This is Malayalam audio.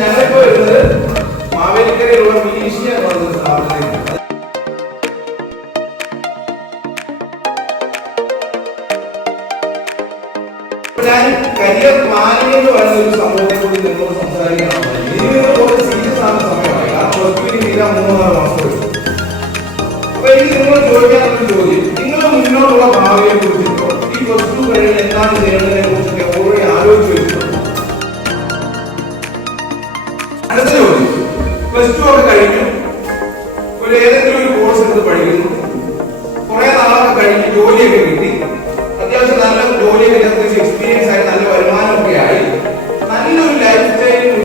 ഞങ്ങളിപ്പോ വരുന്നത് മാവേലിക്കരയിലുള്ള മീശിയ എന്ന് പറഞ്ഞ സ്ഥാപനത്തിലേക്ക്. ഞാൻ കരിയർ പ്ലാനിംഗ് എന്ന് പറയുന്ന ഒരു സംഭവത്തെ കൂടി നിങ്ങളോട് സംസാരിക്കണം. ഇനി കുറച്ച് സീരിയസ് ആകുന്ന സമയമായി. കാരണം പ്ലസ് തീരാൻ 3-4 മാസം. അപ്പൊ എനിക്ക് നിങ്ങളോട് ചോദിക്കാനുള്ള ചോദ്യം, നിങ്ങളുടെ മുന്നോട്ടുള്ള ഭാവിയെ കുറിച്ചിട്ടോ ഈ പ്ലസ് 2 കഴിഞ്ഞ് എന്താണ് ചെയ്യുന്നതിനെ കുറിച്ചൊക്കെ ഓൾറെഡി ആലോചിച്ച് വെച്ചിട്ടുണ്ടോ? അടുത്ത ചോദ്യം, പ്ലസ് 2 ഒക്കെ കഴിഞ്ഞു, ഏതെങ്കിലും ഒരു കോഴ്സ് എടുത്ത് പഠിക്കുന്നു, കുറെ നാളൊക്കെ കഴിഞ്ഞ് ജോലിയൊക്കെ കിട്ടി, അത്യാവശ്യം നല്ല ജോലിയൊക്കെ